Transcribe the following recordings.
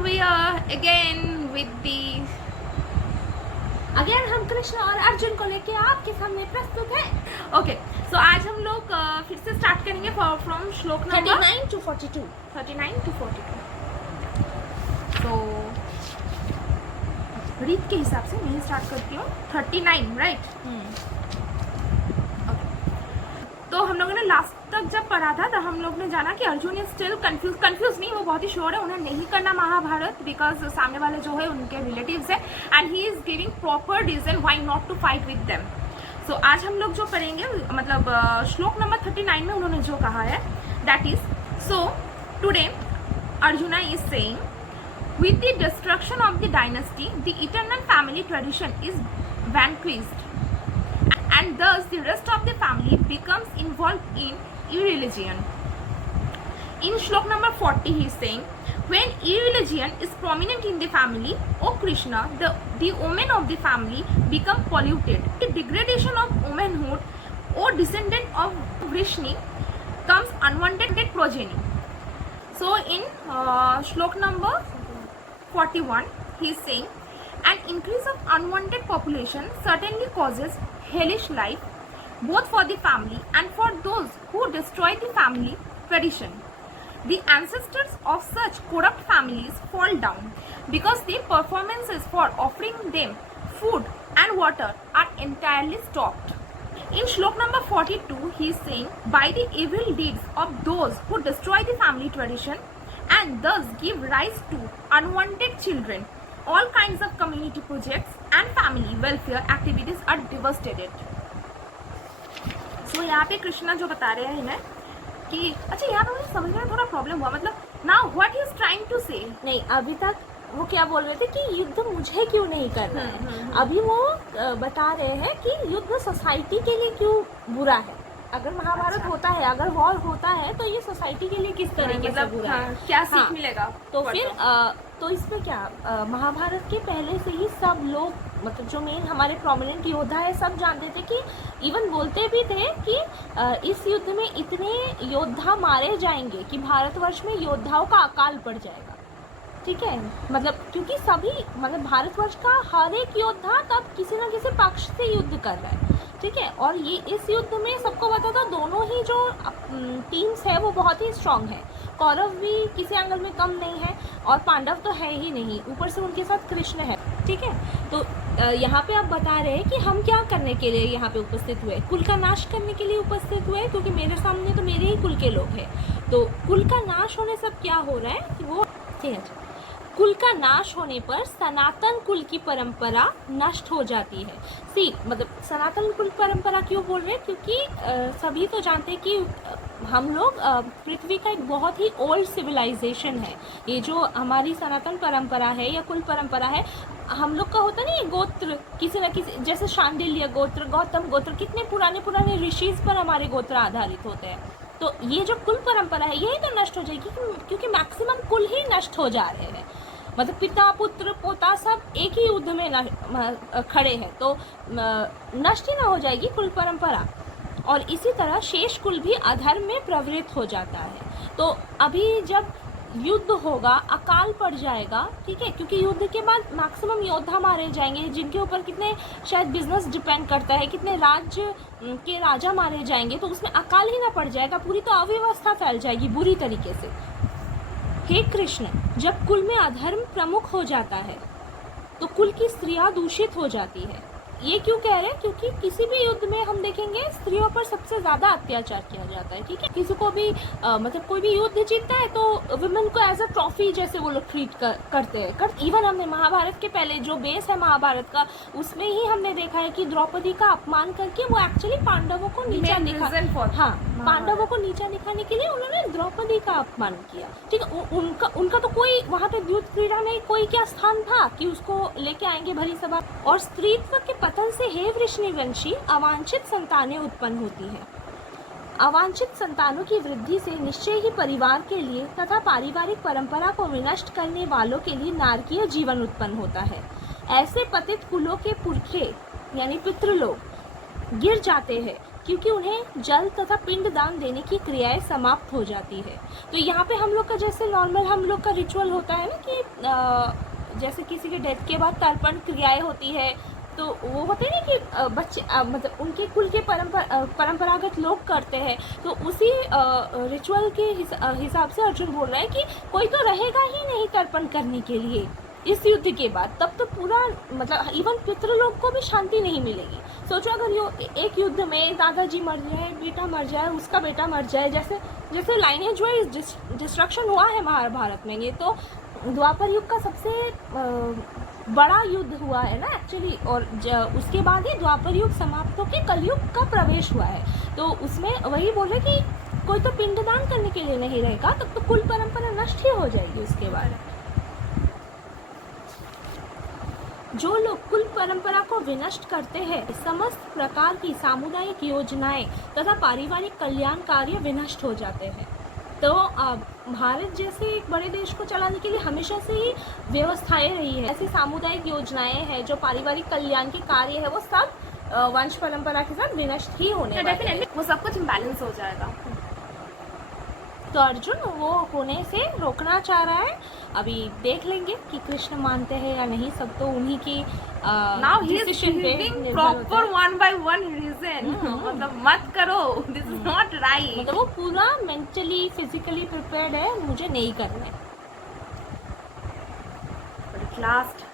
we are again with the again हम कृष्ण और अर्जुन को लेके आपके सामने प्रस्तुत है। ओके सो आज हम लोग फिर से स्टार्ट करेंगे फ्रॉम श्लोक नंबर 39 to 42। 39 to 42। तो रीत के हिसाब से मैं स्टार्ट करती हूँ 39 राइट। तो हम लोगों ने लास्ट तक जब पढ़ा था तब हम लोग ने जाना कि अर्जुन इज स्टिल कंफ्यूज नहीं, वो बहुत ही श्योर है उन्हें नहीं करना महाभारत बिकॉज सामने वाले जो है उनके रिलेटिव्स है and he is giving proper reason why not to fight with them. So आज हम लोग जो पढ़ेंगे मतलब श्लोक नंबर 39 में उन्होंने जो कहा है that is so today arjuna is saying with the destruction of the dynasty the eternal family tradition is vanquished and thus the rest of the family becomes involved in irreligion. In shlok number 40 he is saying, when irreligion is prominent in the family, O Krishna, the women of the family become polluted. The degradation of womanhood, O descendant of Vrishni, comes unwanted progeny. So in shlok number 41 he is saying, an increase of unwanted population certainly causes hellish life both for the family and for those who destroy the family tradition. The ancestors of such corrupt families fall down because the performances for offering them food and water are entirely stopped. In shlok number 42 he is saying, by the evil deeds of those who destroy the family tradition and thus give rise to unwanted children, all kinds of community projects and family welfare activities are devastated. So यहाँ पे कृष्णा जो बता रहे हैं इन्हें कि अच्छा यहाँ पे मुझे समझने में थोड़ा प्रॉब्लम हुआ, मतलब now what he is trying to say. नहीं, अभी तक वो क्या बोल रहे थे कि युद्ध मुझे क्यों नहीं करना है। अभी वो बता रहे हैं कि युद्ध सोसाइटी के लिए क्यों बुरा है। अगर महाभारत होता है, अगर वॉर होता है तो ये सोसाइटी के लिए किस तरीके से बुरा है, क्या सीख मिलेगा। तो फिर तो इसमें क्या महाभारत के पहले से ही सब लोग मतलब जो मेन हमारे प्रोमिनेंट योद्धा है सब जानते थे कि इवन बोलते भी थे कि इस युद्ध में इतने योद्धा मारे जाएंगे कि भारतवर्ष में योद्धाओं का अकाल पड़ जाएगा। ठीक है, मतलब क्योंकि सभी मतलब भारतवर्ष का हर एक योद्धा तब किसी न किसी पक्ष से युद्ध कर रहा है। ठीक है, और ये इस युद्ध में सबको पता था दोनों ही जो टीम्स है वो बहुत ही स्ट्रांग है। कौरव भी किसी एंगल में कम नहीं है और पांडव तो है ही नहीं, ऊपर से उनके साथ कृष्ण है। ठीक है, तो यहाँ पे आप बता रहे हैं कि हम क्या करने के लिए यहाँ पे उपस्थित हुए, कुल का नाश करने के लिए उपस्थित हुए, क्योंकि मेरे सामने तो मेरे ही कुल के लोग हैं। तो कुल का नाश होने से क्या हो रहा है कि वो ठीक है, कुल का नाश होने पर सनातन कुल की परंपरा नष्ट हो जाती है। मतलब सनातन कुल परंपरा क्यों बोल रहे हैं, क्योंकि सभी तो जानते हैं कि हम लोग पृथ्वी का एक बहुत ही ओल्ड सिविलाइजेशन है। ये जो हमारी सनातन परंपरा है या कुल परंपरा है, हम लोग का होता नहीं गोत्र किसी न किसी, जैसे शांडिल्य गोत्र, गौतम गोत्र, कितने पुराने पुराने ऋषिज पर हमारे गोत्र आधारित होते हैं। तो ये जो कुल परंपरा है यही तो नष्ट हो जाएगी, क्योंकि मैक्सिमम कुल ही नष्ट हो जा रहे हैं। मतलब पिता पुत्र पोता सब एक ही युद्ध में खड़े हैं, तो नष्ट ही ना हो जाएगी कुल परंपरा। और इसी तरह शेष कुल भी अधर्म में प्रवृत्त हो जाता है। तो अभी जब युद्ध होगा अकाल पड़ जाएगा। ठीक है, क्योंकि युद्ध के बाद मैक्सिमम योद्धा मारे जाएंगे जिनके ऊपर कितने शायद बिजनेस डिपेंड करता है, कितने राज्य के राजा मारे जाएंगे, तो उसमें अकाल ही ना पड़ जाएगा, पूरी तो अव्यवस्था फैल जाएगी बुरी तरीके से। हे कृष्ण, जब कुल में अधर्म प्रमुख हो जाता है तो कुल की स्त्रियां दूषित हो जाती है। ये क्यों कह रहे हैं, क्योंकि किसी भी युद्ध में हम देखेंगे स्त्रियों पर सबसे ज्यादा अत्याचार किया जाता है। ठीक है, किसी को भी मतलब कोई भी युद्ध जीतता है तो वुमेन को एज अ ट्रॉफी जैसे वो लोग ट्रीट करते हैं। इवन हमने महाभारत के पहले जो बेस है महाभारत का, उसमें ही हमने देखा है कि द्रौपदी का अपमान करके वो एक्चुअली पांडवों को नीचा पांडवों को नीचा दिखाने के लिए उन्होंने द्रौपदी का अपमान किया। ठीक है, उनका तो कोई वहाँ पे युद्ध क्रीड़ा में कोई क्या स्थान था कि उसको लेके आएंगे भरी सभा। और स्त्रीत्व के पतन से हे वृष्णिवंशी अवांछित संतानें उत्पन्न होती हैं। अवांछित संतानों की वृद्धि से निश्चय ही परिवार के लिए तथा पारिवारिक परंपरा को विनष्ट करने वालों के लिए नारकीय जीवन उत्पन्न होता है। ऐसे पतित कुलों के पुरखे यानी पितृलोक गिर जाते हैं क्योंकि उन्हें जल तथा पिंड दान देने की क्रियाएं समाप्त हो जाती है। तो यहाँ पे हम लोग का जैसे नॉर्मल हम लोग का रिचुअल होता है ना कि जैसे किसी के डेथ के बाद तर्पण क्रियाएं होती है, तो वो होते हैं ना कि बच्चे मतलब उनके कुल के परंपरागत लोग करते हैं। तो उसी रिचुअल के हिसाब से अर्जुन बोल रहा है कि कोई तो रहेगा ही नहीं तर्पण करने के लिए इस युद्ध के बाद, तब तो पूरा मतलब इवन पितृलोक को भी शांति नहीं मिलेगी। सोचो अगर एक युद्ध में दादाजी मर जाए, बेटा मर जाए, उसका बेटा मर जाए, जैसे जैसे लाइनेज वाइज डिस्ट्रक्शन हुआ है महाभारत में, ये तो द्वापर युग का सबसे बड़ा युद्ध हुआ है ना एक्चुअली, और उसके बाद ही द्वापर युग समाप्त होकर कलयुग का प्रवेश हुआ है। तो उसमें वही बोले कि कोई तो पिंडदान करने के लिए नहीं रहेगा, तब तो कुल परंपरा नष्ट ही हो जाएगी उसके बाद। जो लोग कुल परंपरा को विनष्ट करते हैं, समस्त प्रकार की सामुदायिक योजनाएं तथा पारिवारिक कल्याण कार्य विनष्ट हो जाते हैं। तो भारत जैसे एक बड़े देश को चलाने के लिए हमेशा से ही व्यवस्थाएं रही है, ऐसी सामुदायिक योजनाएं हैं, जो पारिवारिक कल्याण के कार्य है, वो सब वंश परंपरा के साथ विनष्ट ही होने वाले हैं। डेफिनेटली वो सब कुछ इम्बैलेंस हो जाएगा। तो अर्जुन वो होने से रोकना चाह रहा है। अभी देख लेंगे कि कृष्ण मानते हैं या नहीं, सब तो उन्हीं की डिसीजन पे निर्भर होता है। प्रॉपर 1 by 1 रीजन, मतलब मत करो, दिस इज नॉट राइट। मतलब वो पूरा मेंटली फिजिकली प्रिपेयर्ड है, मुझे नहीं करना है। बट लास्ट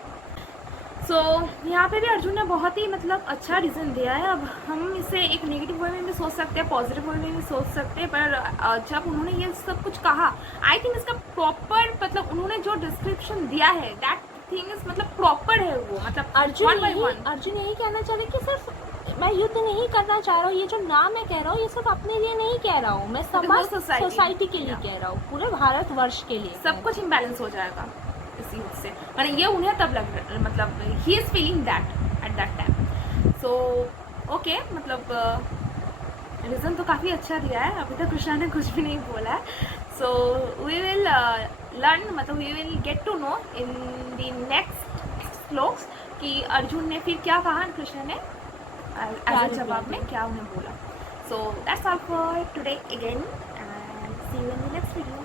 यहाँ पे भी अर्जुन ने बहुत ही मतलब अच्छा रीज़न दिया है। अब हम इसे एक नेगेटिव वे में भी सोच सकते हैं, पॉजिटिव वे में भी सोच सकते हैं, पर जब उन्होंने ये सब कुछ कहा, आई थिंक इसका प्रॉपर मतलब उन्होंने जो डिस्क्रिप्शन दिया है दैट थिंग इज मतलब प्रॉपर है वो, मतलब अर्जुन यही कहना चाह रहे कि सिर्फ मैं युद्ध नहीं करना चाह रहा हूँ, ये जो नाम मैं कह रहा हूँ ये सिर्फ अपने लिए नहीं कह रहा हूँ, मैं समाज सोसाइटी के लिए कह रहा हूँ, पूरे भारतवर्ष के लिए। सब कुछ इम्बैलेंस हो जाएगा इस युद्ध से, मतलब ये उन्हें तब लग मतलब he is feeling that at that time. So okay, मतलब रीज़न तो काफ़ी अच्छा दिया है, अभी तक कृष्णा ने कुछ भी नहीं बोला है। सो वी विल लर्न, मतलब we will get to know in the next shlokas कि अर्जुन ने फिर क्या कहा, कृष्ण ने एज जवाब में क्या उन्हें बोला। So that's all for today again, and see you in the next video.